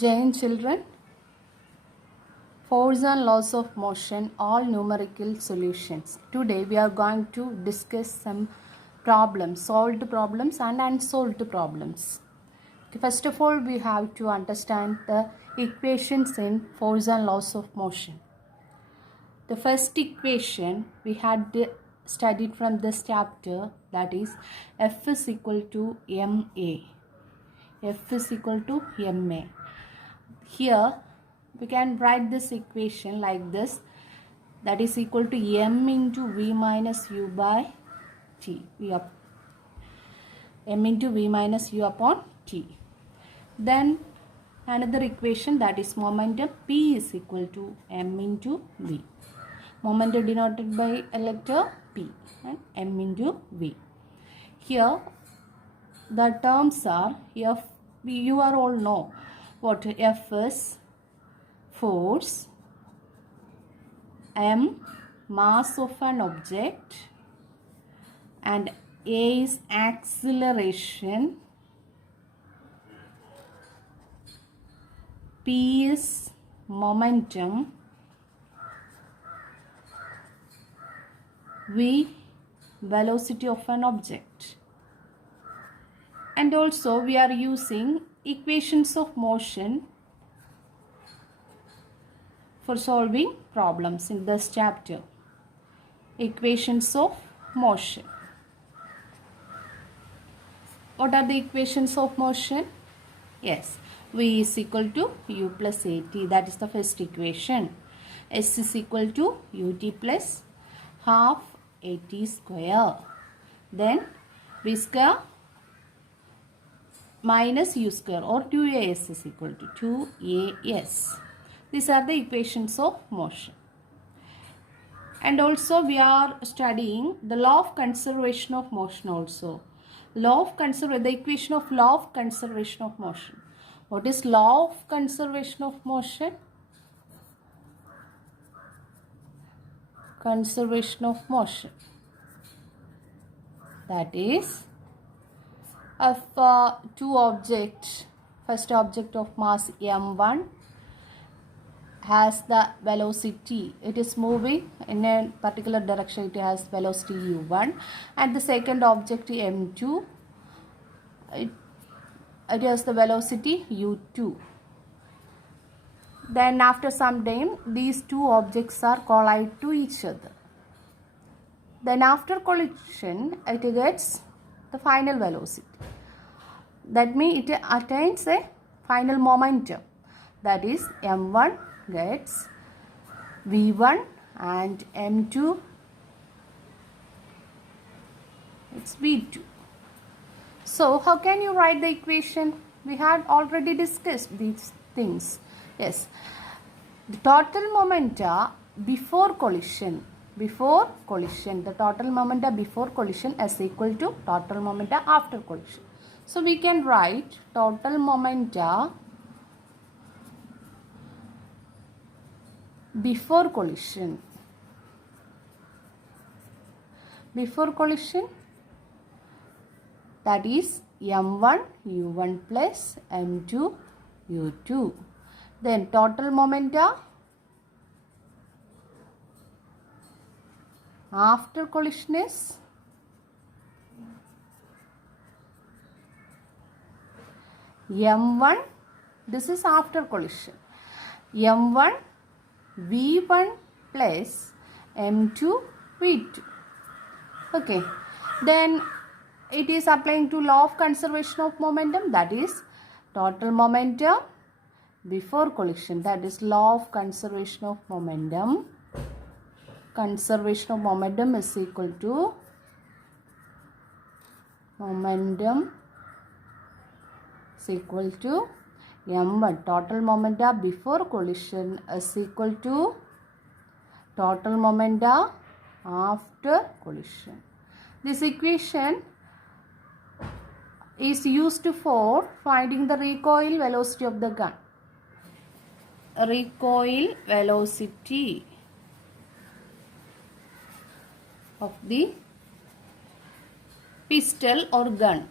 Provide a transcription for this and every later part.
Jain children, force and laws of motion, all numerical solutions. Today we are going to discuss some problems, solved problems and unsolved problems. First of all, we have to understand the equations in force and laws of motion. The first equation we had studied from this chapter, that is F is equal to ma. F is equal to ma. Here we can write this equation like this, that is equal to m into v minus u by t. M into v minus u upon t. Then another equation, that is momentum p is equal to m into v. Momentum denoted by a letter p and m into v. Here the terms are F. You are all know what F is: force, m mass of an object, and a is acceleration, p is momentum, v velocity of an object. And also we are using equations of motion for solving problems in this chapter. Equations of motion. What are the equations of motion? Yes, v is equal to u plus at, that is the first equation. S is equal to ut plus half at square. Then v square minus u square, or 2as is equal to 2as. These are the equations of motion. And also we are studying the law of conservation of motion also. The equation of law of conservation of motion. What is law of conservation of motion? Conservation of motion. That is, if two objects, first object of mass m1 has the velocity, it is moving in a particular direction, it has velocity u1, and the second object m2, it has the velocity u2. Then after some time these two objects are collide to each other. Then after collision it gets the final velocity. That means it attains a final momentum. That is, m1 gets v1 and m2 it's v2. So how can you write the equation? We had already discussed these things. Yes, the total momenta before collision, the total momenta before collision is equal to total momenta after collision. So we can write total momenta before collision. That is m1 u1 plus m2 u2. Then total momenta after collision is m1, this is after collision, m1 v1 plus m2 v2. Okay, then it is applying to law of conservation of momentum, that is total momentum before collision, that is law of conservation of momentum. Conservation of momentum is equal to momentum is equal to m1, total momenta before collision is equal to total momenta after collision. This equation is used for finding the recoil velocity of the gun. Recoil velocity of the pistol or gun.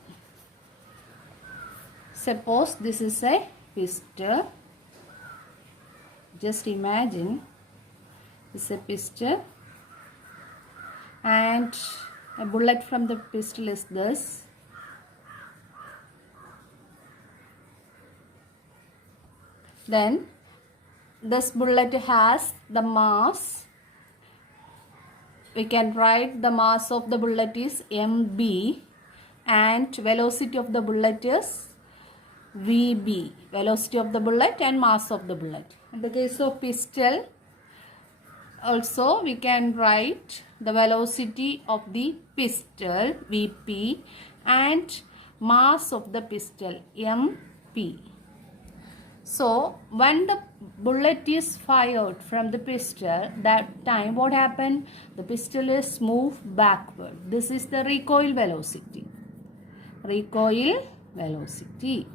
Suppose this is a pistol. Just imagine this is a pistol and a bullet from the pistol is this. Then this bullet has the mass. We can write the mass of the bullet is mb and velocity of the bullet is vb. Velocity of the bullet and mass of the bullet. In the case of pistol, also we can write the velocity of the pistol vp and mass of the pistol mp. So when the bullet is fired from the pistol, that time what happened? The pistol is moved backward. This is the recoil velocity. Recoil velocity.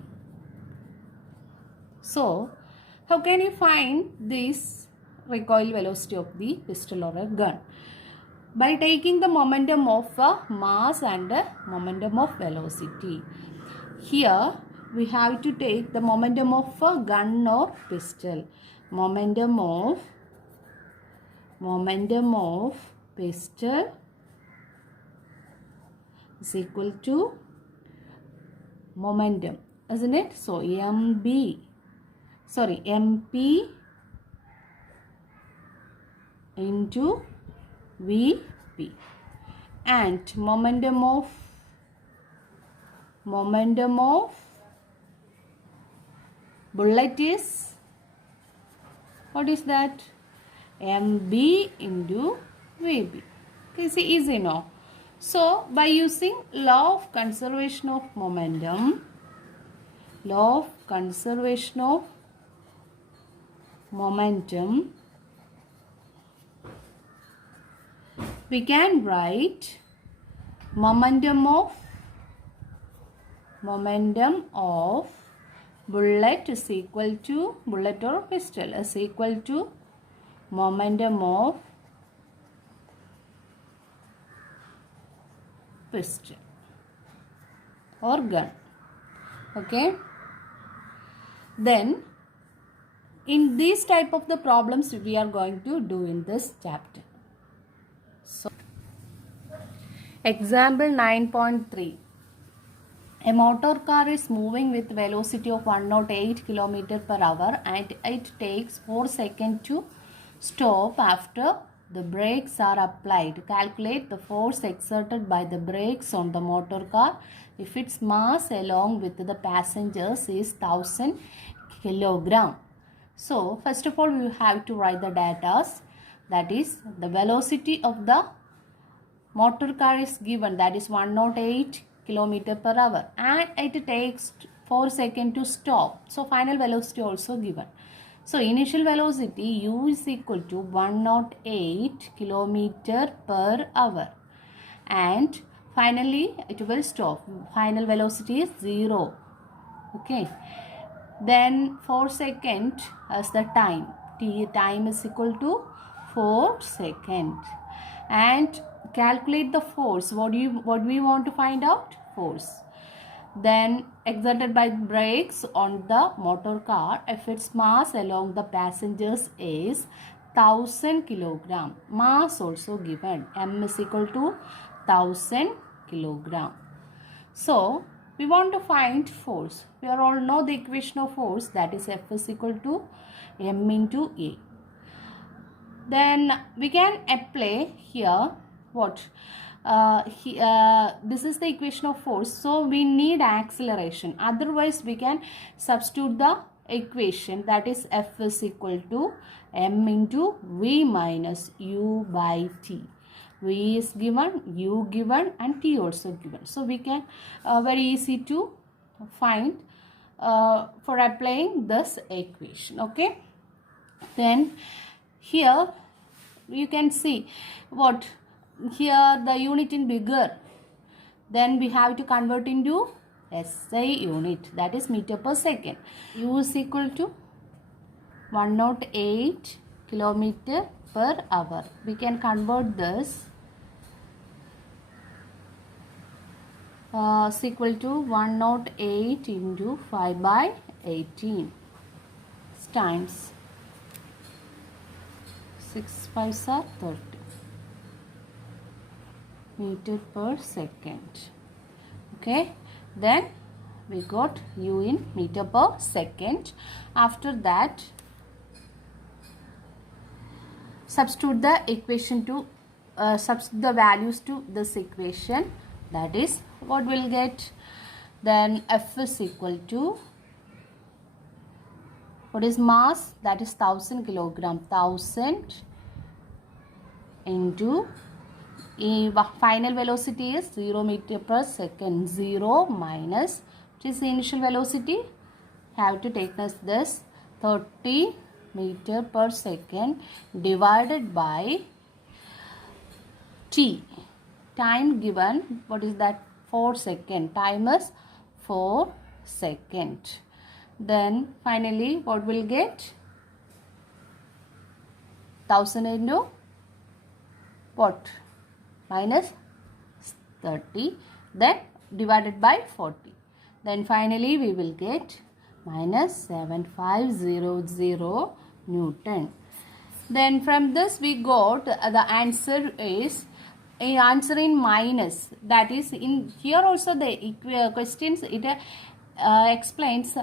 So how can you find this recoil velocity of the pistol or a gun? By taking the momentum of mass and the momentum of velocity. Here we have to take the momentum of a gun or pistol. Momentum of pistol is equal to momentum, isn't it? So MP into VP, and momentum of bullet is, what is that? MB into VB. Okay, see, easy now. So by using law of conservation of momentum, we can write momentum of bullet is equal to, bullet or pistol is equal to momentum of pistol or gun. Okay. Then in these type of the problems we are going to do in this chapter. So example 9.3. A motor car is moving with velocity of 108 km per hour and it takes 4 seconds to stop after the brakes are applied. Calculate the force exerted by the brakes on the motor car if its mass along with the passengers is 1000 kg. So first of all we have to write the data, that is the velocity of the motor car is given, that is 108 km per hour, and it takes 4 seconds to stop. So final velocity also given. So initial velocity u is equal to 108 km per hour and finally it will stop. Final velocity is 0. Okay. Then 4 seconds as the time. Time is equal to 4 seconds. And calculate the force. What we want to find out? Force. Then exerted by brakes on the motor car if its mass along the passengers is 1000 kg. Mass also given. M is equal to 1000 kg. So we want to find force. We all know the equation of force, that is F is equal to M into A. Then we can apply here what? This is the equation of force. So we need acceleration. Otherwise we can substitute the equation, that is F is equal to M into V minus U by T. V is given, U given and T also given. So we can very easy to find for applying this equation. Okay. Then here you can see what? Here the unit in bigger. Then we have to convert into SI unit, that is meter per second. U is equal to 108 km per hour. We can convert this is equal to 108 into 5 by 18 times 6 5s are 30 meter per second. Okay, then we got u in meter per second. After that, substitute the equation to substitute the values to this equation. That is what we'll get. Then F is equal to, what is mass? That is 1000 kilogram. 1000 into final velocity is 0 meter per second. 0 minus, which is the initial velocity, have to take as this 30 meter per second divided by t. Time given, what is that? 4 second. Time is 4 second. Then finally what will get? 1000 into what? Minus 30, then divided by 40. Then finally we will get minus 7500 Newton. Then from this we got the answer is answer in minus. That is, in here also the questions it explains,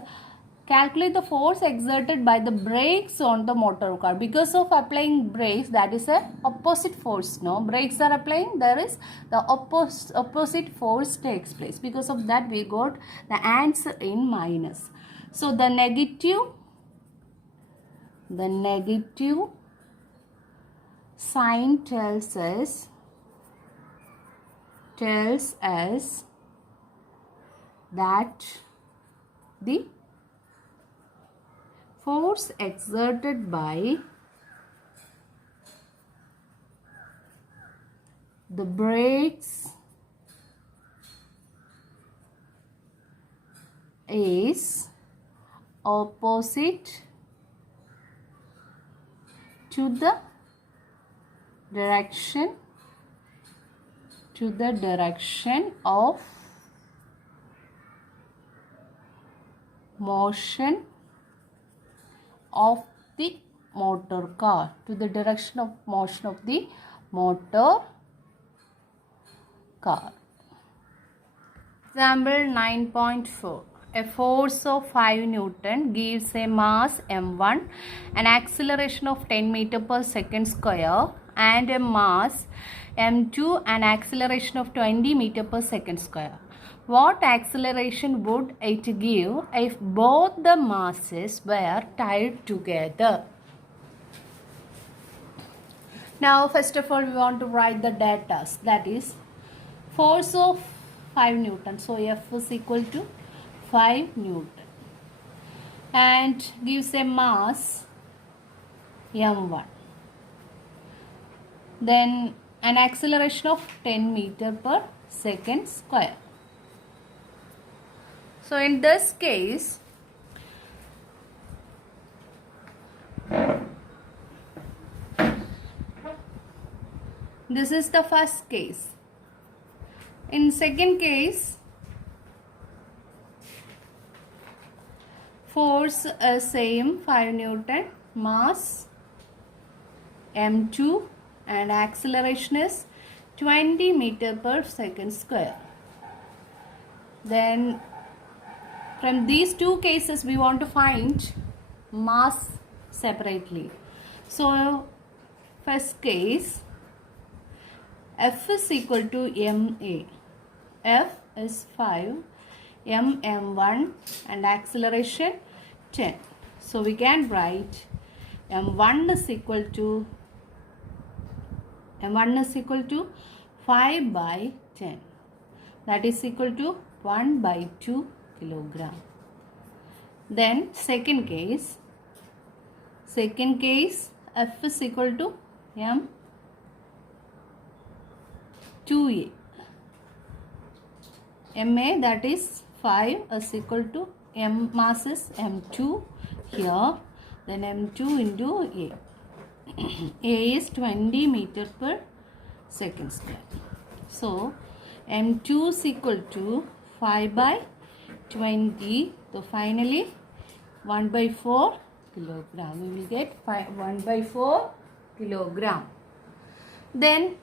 calculate the force exerted by the brakes on the motor car. Because of applying brakes, that is a opposite force. No, brakes are applying, there is the opposite force takes place. Because of that we got the answer in minus. So the negative sign tells us that the force exerted by the brakes is opposite to the direction of motion of the motor car, to the direction of motion of the motor car. Example 9.4. A force of 5 Newton gives a mass m1, an acceleration of 10 meter per second square, and a mass m2, an acceleration of 20 meter per second square. What acceleration would it give if both the masses were tied together? Now first of all we want to write the data. That is force of 5 Newton. So F is equal to 5 Newton and gives a mass m1. Then an acceleration of 10 meter per second square. So in this case, this is the first case. In second case, force is same 5 Newton, mass m2 and acceleration is 20 meter per second square. Then from these two cases we want to find mass separately. So first case, F is equal to ma. F is 5, m1 and acceleration 10. So we can write m1 is equal to 5 by 10. That is equal to 1 by 2 kilogram. Then second case, F is equal to m2a. ma, that is 5, is equal to m, mass is m2 here, then m2 into a. A is 20 meter per second square. So m2 is equal to 5 by 20. So finally 1 by 4 kilogram. We will get 1 by 4 kilogram. Then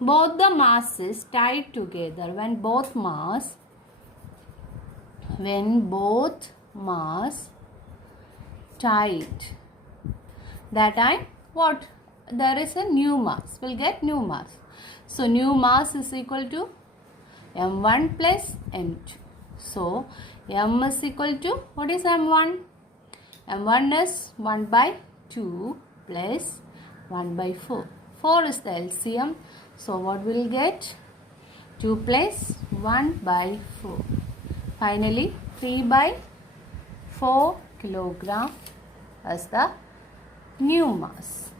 both the masses tied together. When both mass tied, that time what? There is a new mass. We'll get new mass. So new mass is equal to m1 plus m2. So m is equal to, what is m1? m1 is 1 by 2 plus 1 by 4. 4 is the LCM. So what will get? 2 plus 1 by 4. Finally 3 by 4 kilogram as the new mass.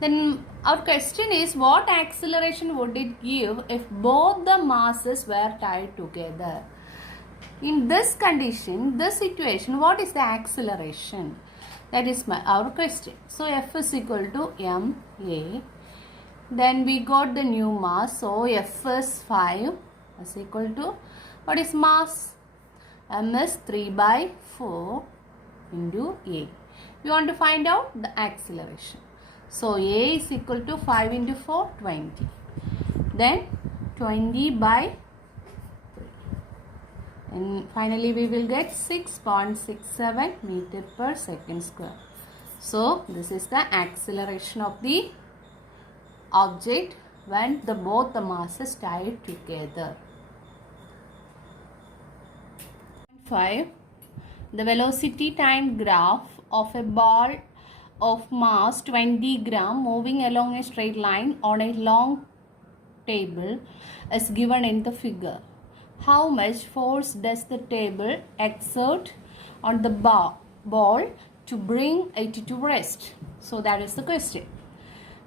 Then our question is, what acceleration would it give if both the masses were tied together? In this condition, this situation, what is the acceleration? That is our question. So F is equal to ma. Then we got the new mass. So F is 5 is equal to, what is mass? M is 3 by 4 into A. We want to find out the acceleration. So A is equal to 5 into 4, 20. Then 20 by 3. And finally we will get 6.67 meter per second square. So this is the acceleration of the object when both the masses tied together. 5. The velocity time graph of a ball of mass 20 gram moving along a straight line on a long table is given in the figure. How much force does the table exert on the ball to bring it to rest? So that is the question.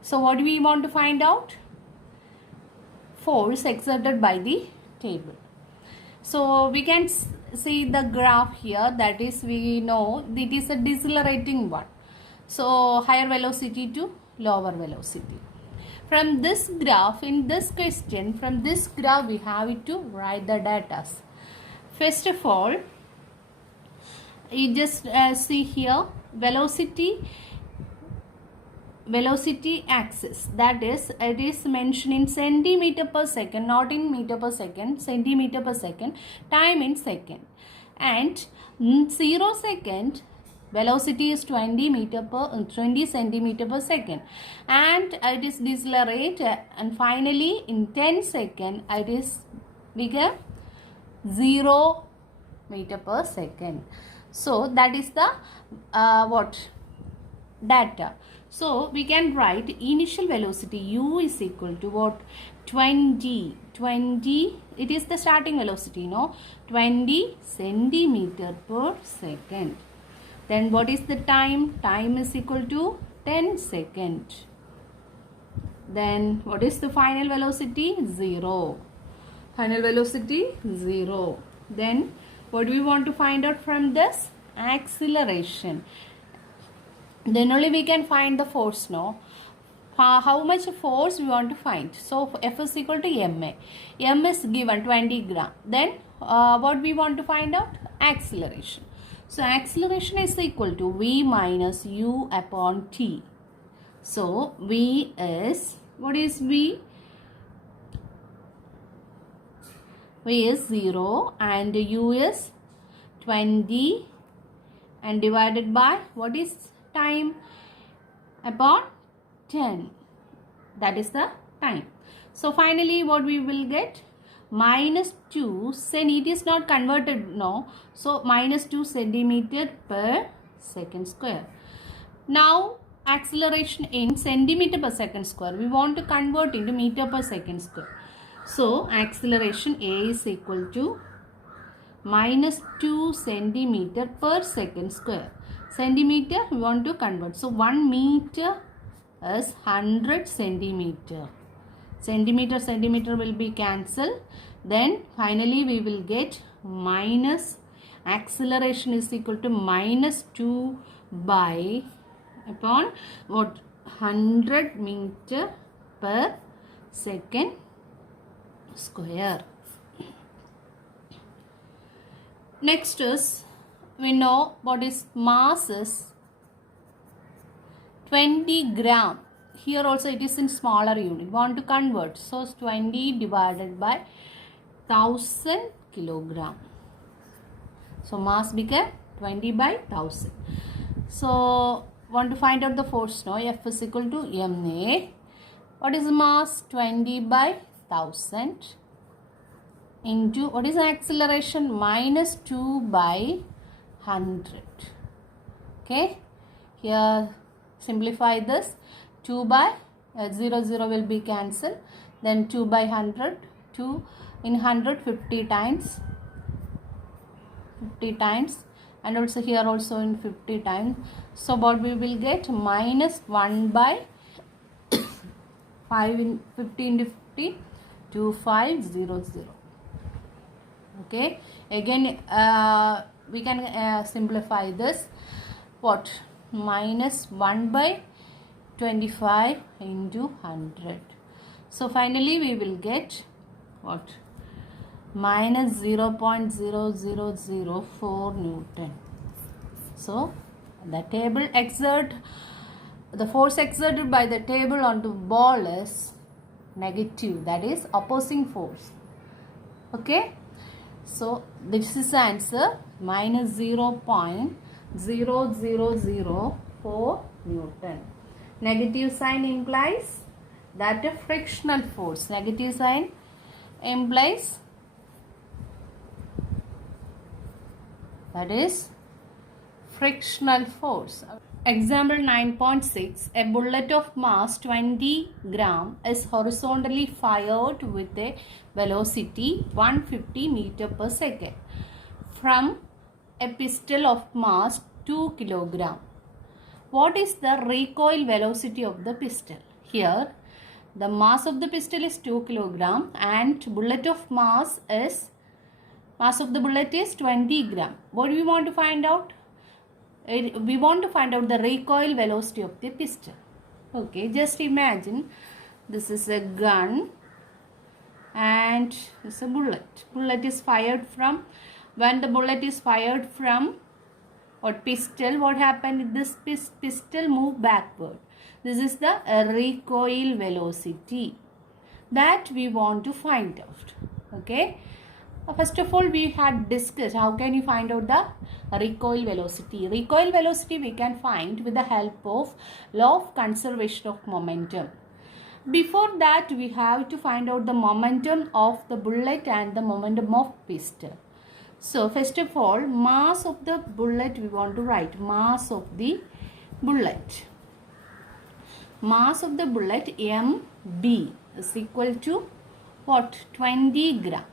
So what do we want to find out? Force exerted by the table. So we can see the graph here, that is, we know it is a decelerating one. So higher velocity to lower velocity. From this graph, in this question, from this graph we have to write the data. First of all, you just see here velocity axis, that is, it is mentioned in centimeter per second, not in meter per second, centimeter per second, time in second, and 0 second velocity is 20 centimeter per second, and it is decelerate, and finally in 10 second it is become 0 meter per second. So that is the data. So we can write initial velocity u is equal to what? 20, it is the starting velocity, no? 20 centimeter per second. Then what is the time? Time is equal to 10 seconds. Then what is the final velocity? 0. Final velocity 0. Then what do we want to find out from this? Acceleration. Then only we can find the force, no? How much force we want to find? So F is equal to ma. M is given 20 gram. Then what we want to find out? Acceleration. So acceleration is equal to V minus U upon T. So V is, what is V? V is 0 and U is 20 and divided by, what is time? Upon 10. That is the time. So finally what we will get? Minus 2, it is not converted, no? So minus 2 centimeter per second square. Now acceleration in centimeter per second square, we want to convert into meter per second square. So acceleration A is equal to minus 2 centimeter per second square. Centimeter we want to convert. So 1 meter is 100 centimeter. Centimeter will be cancelled. Then finally we will get minus, acceleration is equal to minus 2 by upon what? 100 meter per second square. Next is we know what is mass is 20 gram. Here also it is in smaller unit. Want to convert. So 20 divided by 1000 kilogram. So mass became 20 by 1000. So want to find out the force now. F is equal to ma. What is mass? 20 by 1000 into what is the acceleration? Minus 2 by 100. Okay. Here simplify this. 2 by 0 0 will be cancelled. Then 2 by 100. 2 in 100 50 times. 50 times. And also here also in 50 times. So what we will get? Minus 1 by 5 in 50 into 50. 2500. Okay. Again we can simplify this. What? Minus 1 by 25 into 100. So finally we will get what? Minus 0.0004 Newton. So the force exerted by the table onto ball is negative, that is opposing force. Okay. So this is the answer, minus 0.0004 Newton. Negative sign implies that a frictional force. Negative sign implies that is frictional force. Example 9.6. A bullet of mass 20 gram is horizontally fired with a velocity 150 meter per second from a pistol of mass 2 kilogram. What is the recoil velocity of the pistol? Here the mass of the pistol is 2 kilogram and bullet of mass of the bullet is 20 gram. What do we want to find out? We want to find out the recoil velocity of the pistol. Okay, just imagine this is a gun and it's a bullet. Bullet is fired from, when the bullet is fired from what pistol, what happened? This pistol move backward. This is the recoil velocity that we want to find out. Okay. First of all, we had discussed how can you find out the recoil velocity. Recoil velocity we can find with the help of law of conservation of momentum. Before that, we have to find out the momentum of the bullet and the momentum of pistol. So first of all, mass of the bullet we want to write. Mass of the bullet. Mass of the bullet MB is equal to what? 20 gram.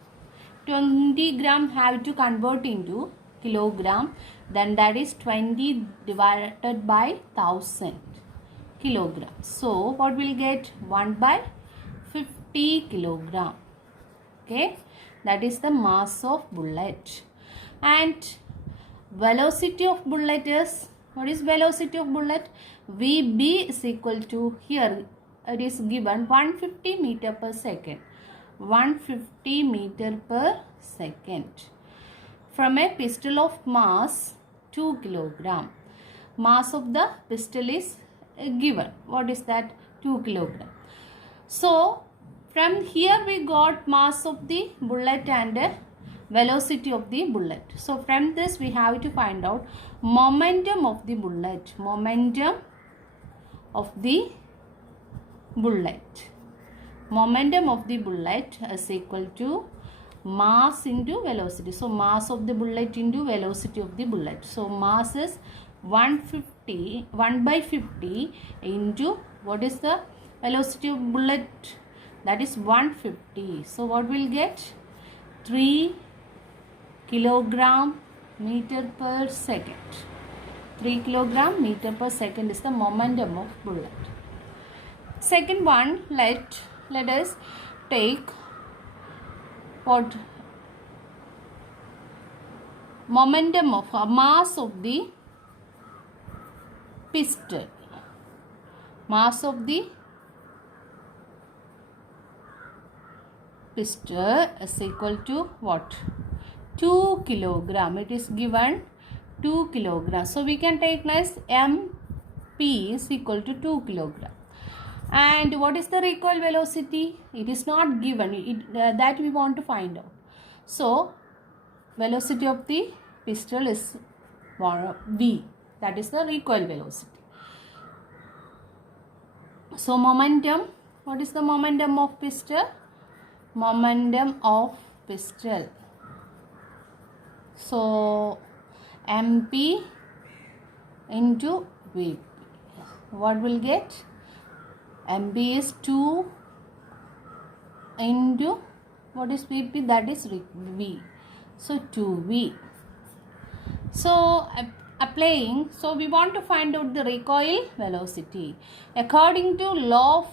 20 gram have to convert into kilogram. Then that is 20 divided by 1000 kilograms. So what will get? 1 by 50 kilogram. Okay. That is the mass of bullet. And velocity of bullet is, what is velocity of bullet? VB is equal to, here it is given 150 meter per second. 150 meter per second. From a pistol of mass 2 kilogram. Mass of the pistol is given. What is that? 2 kilogram. So from here we got mass of the bullet and velocity of the bullet. So from this we have to find out momentum of the bullet. Momentum of the bullet. Momentum of the bullet is equal to mass into velocity. So mass of the bullet into velocity of the bullet. So mass is 1 by 50 into what is the velocity of bullet? That is 150. So what will get? 3 kilogram meter per second. 3 kilogram meter per second is the momentum of bullet. Second one, let us take what? Momentum of mass of the pistol. Mass of the pistol is equal to what? 2 kilogram. It is given 2 kilograms. So we can take as mp is equal to 2 kilogram. And what is the recoil velocity? It is not given. That we want to find out. So velocity of the pistol is v. That is the recoil velocity. So momentum. What is the momentum of pistol? Momentum of pistol. So mp into vp. What will get? mp is 2 into what is vp? That is v. So 2v. So applying, so we want to find out the recoil velocity according to law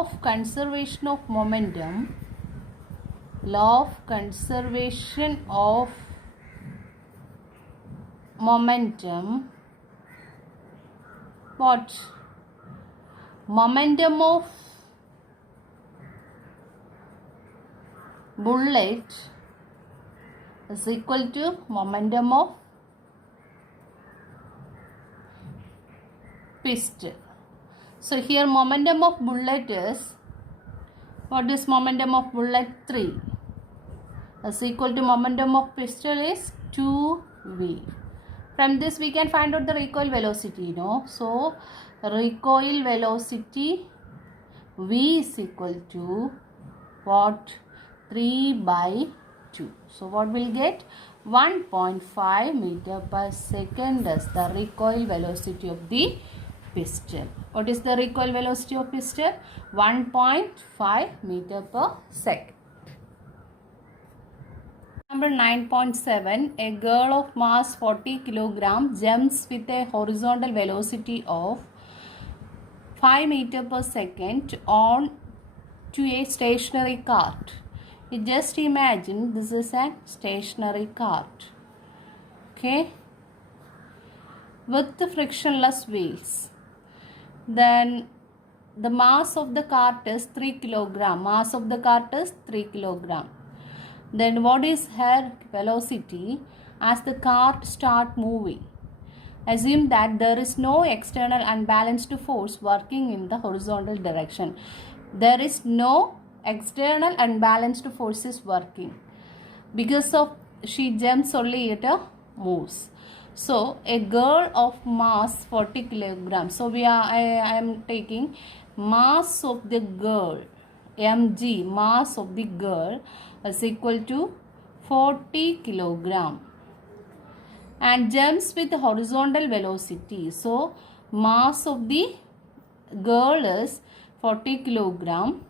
of conservation of momentum. Law of conservation of momentum. What? Momentum of bullet is equal to momentum of pistol. So here momentum of bullet is, what is momentum of bullet? 3 is equal to momentum of pistol is 2v. From this we can find out the recoil velocity, no? So recoil velocity v is equal to what? 3 by 2. So what will get? 1.5 meter per second is the recoil velocity of the pistol. What is the recoil velocity of pistol? 1.5 meter per second. Number 9.7. A girl of mass 40 kg jumps with a horizontal velocity of 5 meter per second on to a stationary cart. You just imagine this is a stationary cart. Okay. With the frictionless wheels. Then the mass of the cart is 3 kg. Mass of the cart is 3 kg. Then what is her velocity as the cart start moving? Assume that there is no external unbalanced force working in the horizontal direction. There is no external unbalanced forces working. Because of she jumps only, it moves. So a girl of mass 40 kilograms. So I am taking mass of the girl, mg, mass of the girl is equal to 40 kilogram and jumps with horizontal velocity. So mass of the girl is 40 kilogram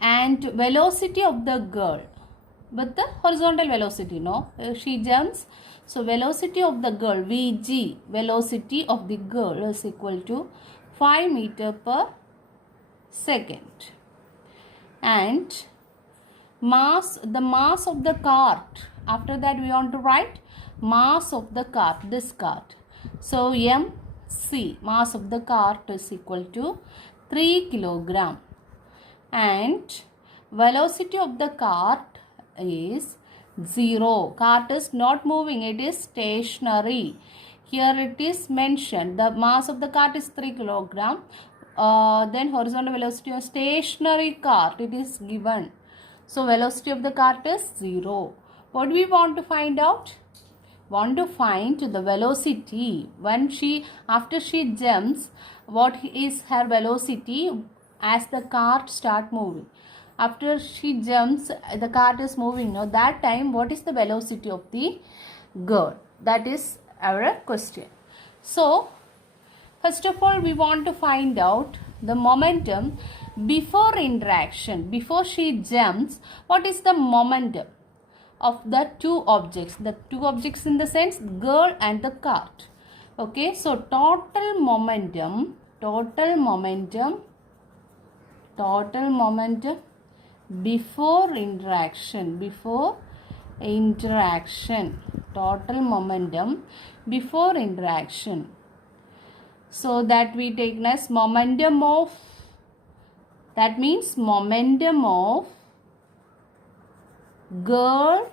and velocity of the girl with the horizontal velocity, no? She jumps. So velocity of the girl, Vg, velocity of the girl is equal to 5 meter per second. And mass, the mass of the cart, after that we want to write mass of the cart, this cart. So mc, mass of the cart is equal to 3 kilogram and velocity of the cart is 0. Cart is not moving, it is stationary. Here it is mentioned the mass of the cart is 3 kilogram. Then horizontal velocity of stationary cart, it is given. So velocity of the cart is 0. What do we want to find out? Want to find the velocity when she, after she jumps, what is her velocity as the cart start moving. After she jumps, the cart is moving. Now that time, what is the velocity of the girl? That is our question. So first of all, we want to find out the momentum before interaction. Before she jumps, what is the momentum of the two objects? The two objects in the sense girl and the cart. Okay, so total momentum before interaction, total momentum before interaction. So that we take as momentum of, that means momentum of girl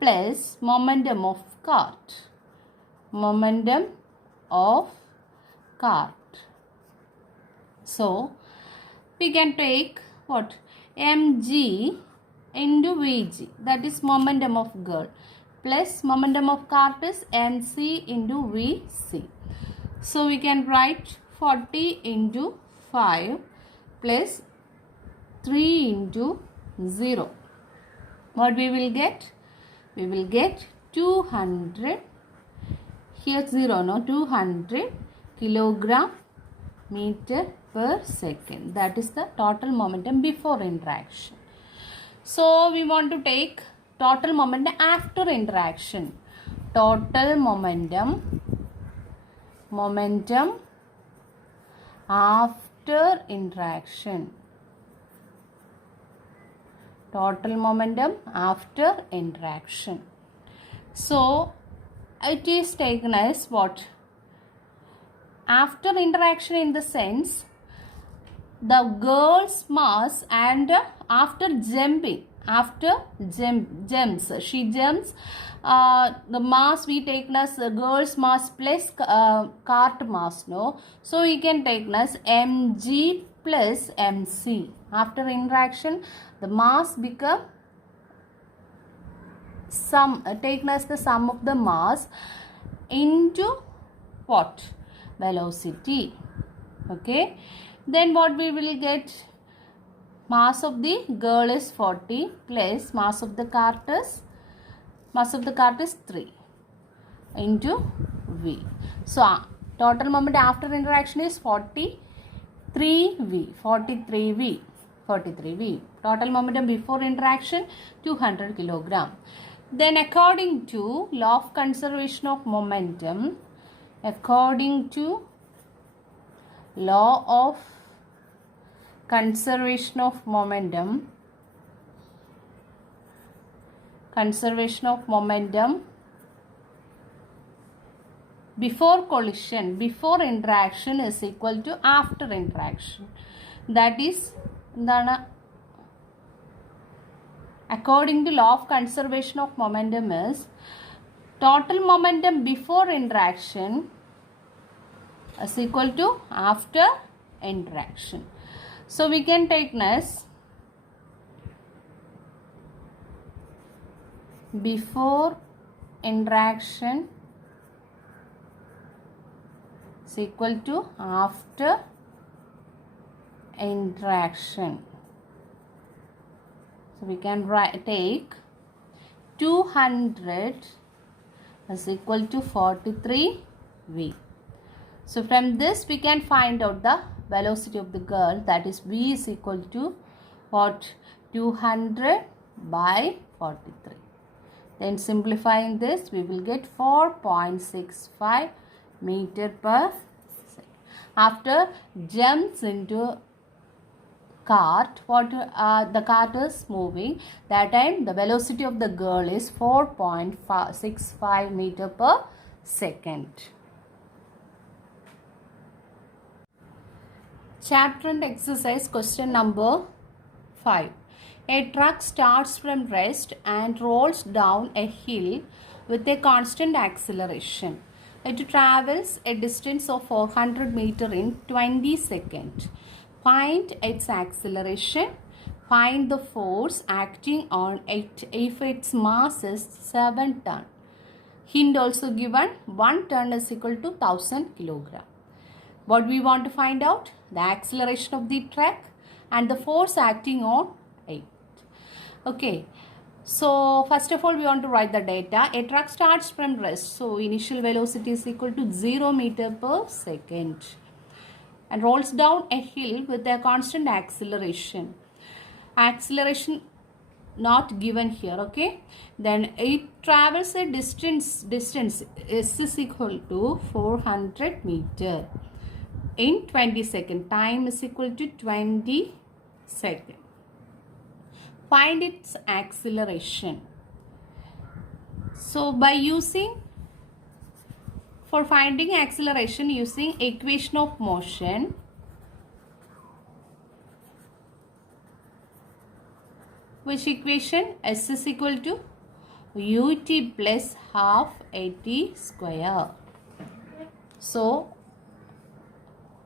plus momentum of cart. Momentum of cart. So we can take what? mg into vg, that is momentum of girl, plus momentum of cart is nc into vc. So we can write 40 into 5 plus 3 into 0. What we will get? We will get 200, here 0, no, 200 kilogram meter per second. That is the total momentum before interaction. So we want to take total momentum after interaction. Total momentum after interaction. Total momentum after interaction. So it is taken as what? After interaction, in the sense the girl's mass, and after jumping, jumps, she jumps, the mass we take as girl's mass plus cart mass, no? So we can take as mg plus mc. After interaction, the mass become taken as the sum of the mass into what? Velocity. Okay, then what we will get? Mass of the girl is 40 plus mass of the cart is 3 into v. So total moment after interaction is 43v. Total momentum before interaction 200 kilogram. Then according to law of conservation of momentum, according to law of conservation of momentum, before collision, before interaction is equal to after interaction. That is, according to law of conservation of momentum is total momentum before interaction is equal to after interaction. So we can take as before interaction is equal to after interaction. So we can take 200 is equal to 43v. So from this we can find out the velocity of the girl, that is v is equal to what? 200 by 43. Then simplifying this, we will get 4.65 meter per second. After jumps into cart, what the cart is moving, that time the velocity of the girl is 4.65 meter per second. Chapter and exercise question number 5. A truck starts from rest and rolls down a hill with a constant acceleration. It travels a distance of 400 meters in 20 seconds. Find its acceleration. Find the force acting on it if its mass is 7 tons. Hint also given, 1 ton is equal to 1000 kilogram. What we want to find out? The acceleration of the truck and the force acting on it. Okay, so first of all we want to write the data. A truck starts from rest, so initial velocity is equal to 0 meter per second and rolls down a hill with a constant acceleration. Acceleration not given here, okay. Then it travels a distance s is equal to 400 meter in 20 seconds. Time is equal to 20 seconds. Find its acceleration. So by for finding acceleration using equation of motion, which equation? S is equal to ut plus half at square. So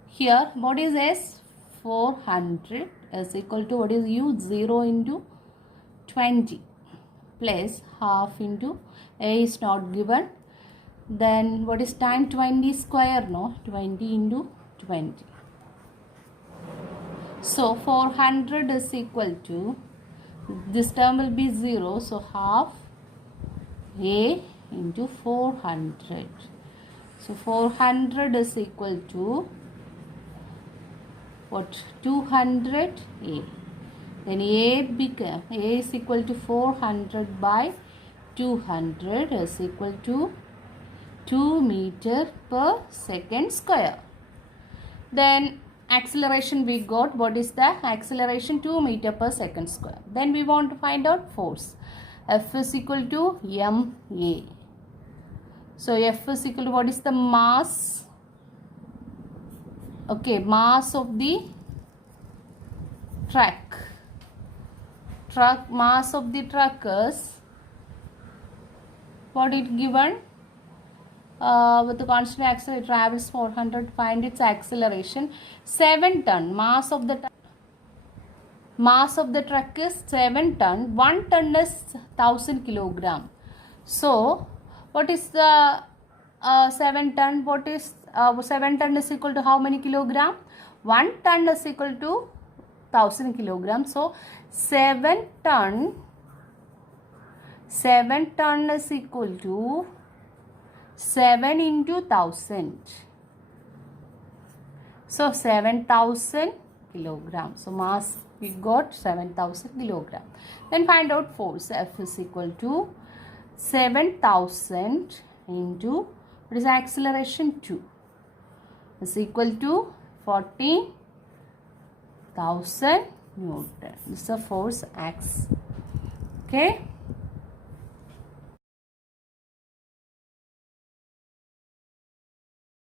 here what is S? 400 is equal to what is U? 0 into 20 plus half into A is not given. Then what is tan 20 square? No, 20 into 20. So 400 is equal to, this term will be 0, so half A into 400. So 400 is equal to what? 200 A. Then A is equal to 400 by 200 is equal to 2 meter per second square. Then acceleration we got. What is the acceleration? 2 meter per second square. Then we want to find out force. F is equal to ma. So F is equal to what is the mass? Okay, mass of the truck. Mass of the truck is what it given? With the constant acceleration, it travels 400. Find its acceleration. 7 ton. Mass of the truck is 7 ton. 1 ton is 1000 kilogram. So what is the 7 ton? What is 7 ton is equal to how many kilogram? 1 ton is equal to 1000 kilogram. So 7 ton is equal to 7 into 1000. So 7000 kilogram. So mass we got 7000 kilogram. Then find out force. F is equal to 7000 into what is acceleration? 2 is equal to 40,000 Newton. This is the force X. Okay.